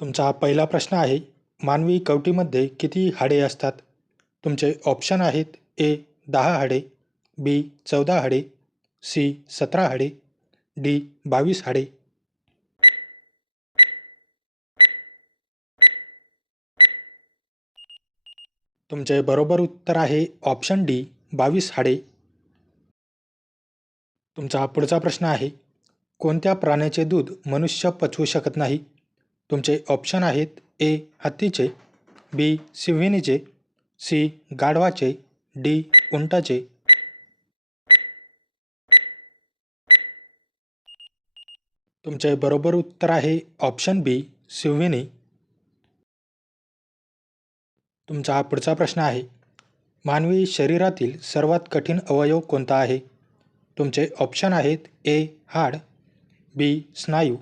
तुमचा पहिला प्रश्न आहे, मानवी कवटीमध्ये किती हाडे असतात? तुमचे ऑप्शन आहेत ए 10 हाडे, बी 14 हाडे, सी 17 हाडे, डी 22 हाडे. तुमचे बरोबर उत्तर आहे ऑप्शन डी 22 हाडे. तुमचा पुढचा प्रश्न आहे, कोणत्या प्राण्याचे दूध मनुष्य पचवू शकत नाही? तुमचे ऑप्शन आहेत ए हत्तीचे, बी सिंहिणीचे, सी गाढवाचे, डी उंटाचे. तुमचे बरोबर उत्तर आहे ऑप्शन बी सिंहिणी. तुमचा पुढचा प्रश्न आहे, मानवी शरीरातील सर्वात कठीण अवयव कोणता आहे? तुमचे ऑप्शन आहेत ए हाड, बी स्नायू,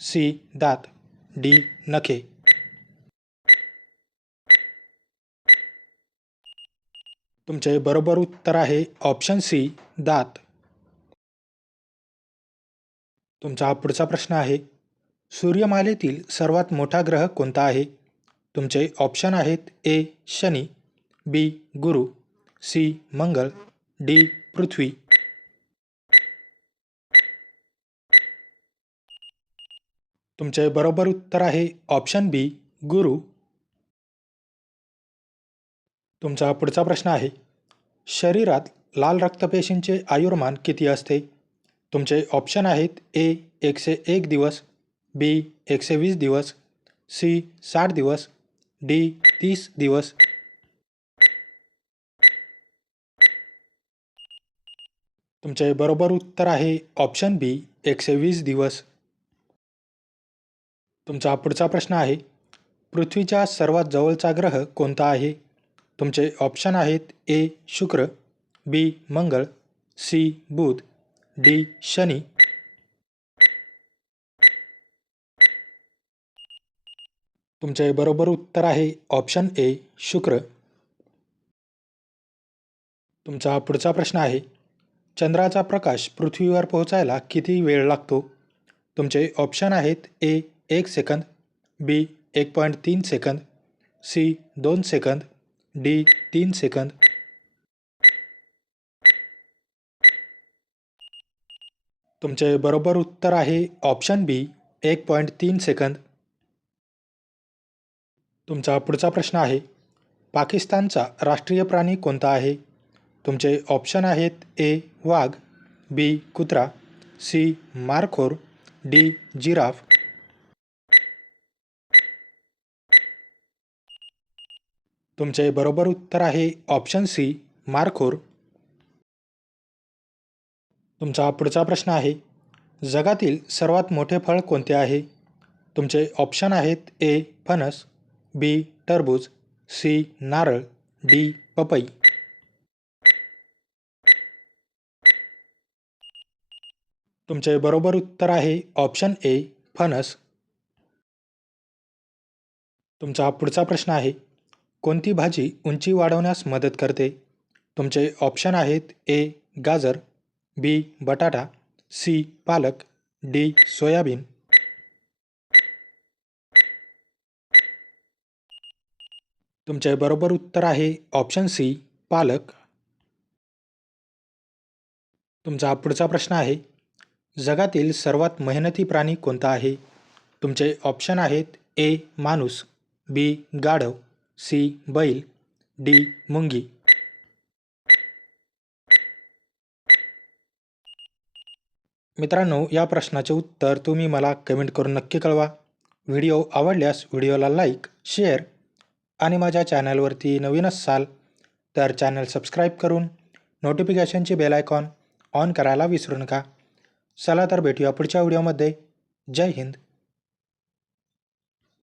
सी दात, डी नखे. तुमचे बरोबर उत्तर आहे ऑप्शन सी दात. तुमचा पुढचा प्रश्न आहे, सूर्यमालेतील सर्वात मोठा ग्रह कोणता आहे? तुमचे ऑप्शन आहेत ए शनी, बी गुरु, सी मंगळ, डी पृथ्वी. तुमचे बरोबर उत्तर आहे ऑप्शन बी गुरु. तुमचा पुढचा प्रश्न आहे, शरीरात लाल रक्तपेशींचे आयुर्मान किती असते? तुमचे ऑप्शन आहेत ए 101 दिवस, बी 120 दिवस, सी 60 दिवस, डी 30 दिवस. तुमचे बरोबर उत्तर आहे ऑप्शन बी 120 दिवस. तुमचा पुढचा प्रश्न आहे, पृथ्वीच्या सर्वात जवळचा ग्रह कोणता आहे? तुमचे ऑप्शन आहेत ए शुक्र, बी मंगळ, सी बुध, डी शनी. तुमचे बरोबर उत्तर आहे ऑप्शन ए शुक्र. तुमचा पुढचा प्रश्न आहे, चंद्राचा प्रकाश पृथ्वीवर पोहोचायला किती वेळ लागतो? तुमचे ऑप्शन आहेत A 1 second, B 1.3 second, C 2 second, D 3 second. तुमचे बरोबर उत्तर आहे ऑप्शन बी 1.3 सेकंद. तुमचा पुढचा प्रश्न आहे, पाकिस्तानचा राष्ट्रीय प्राणी कोणता आहे? तुमचे ऑप्शन आहेत ए वाघ, बी कुत्रा, सी मारखोर, डी जिराफ. तुमचे बरोबर उत्तर आहे ऑप्शन सी मारखोर. तुमचा पुढचा प्रश्न आहे, जगातील सर्वात मोठे फळ कोणते आहे? तुमचे ऑप्शन आहेत ए फणस, बी टरबूज, सी नारळ, डी पपई. तुमचे बरोबर उत्तर आहे ऑप्शन ए फणस. तुमचा पुढचा प्रश्न आहे, कोणती भाजी उंची वाढवण्यास मदत करते? तुमचे ऑप्शन आहेत ए गाजर, बी बटाटा, सी पालक, डी सोयाबीन. तुमचे बरोबर उत्तर आहे ऑप्शन सी पालक. तुमचा पुढचा प्रश्न आहे, जगातील सर्वात मेहनती प्राणी कोणता आहे? तुमचे ऑप्शन आहेत ए माणूस, बी गाढव, सी बैल, डी मुंगी. मित्रांनो, या प्रश्नाचे उत्तर तुम्ही मला कमेंट करून नक्की कळवा. व्हिडिओ आवडल्यास व्हिडिओला लाईक, शेअर आणि माझ्या चॅनलवरती नवीन असाल तर चॅनल सबस्क्राईब करून नोटिफिकेशनची बेल आयकॉन ऑन करायला विसरू नका. चला तर भेटूया पुढच्या व्हिडिओमध्ये. जय हिंद.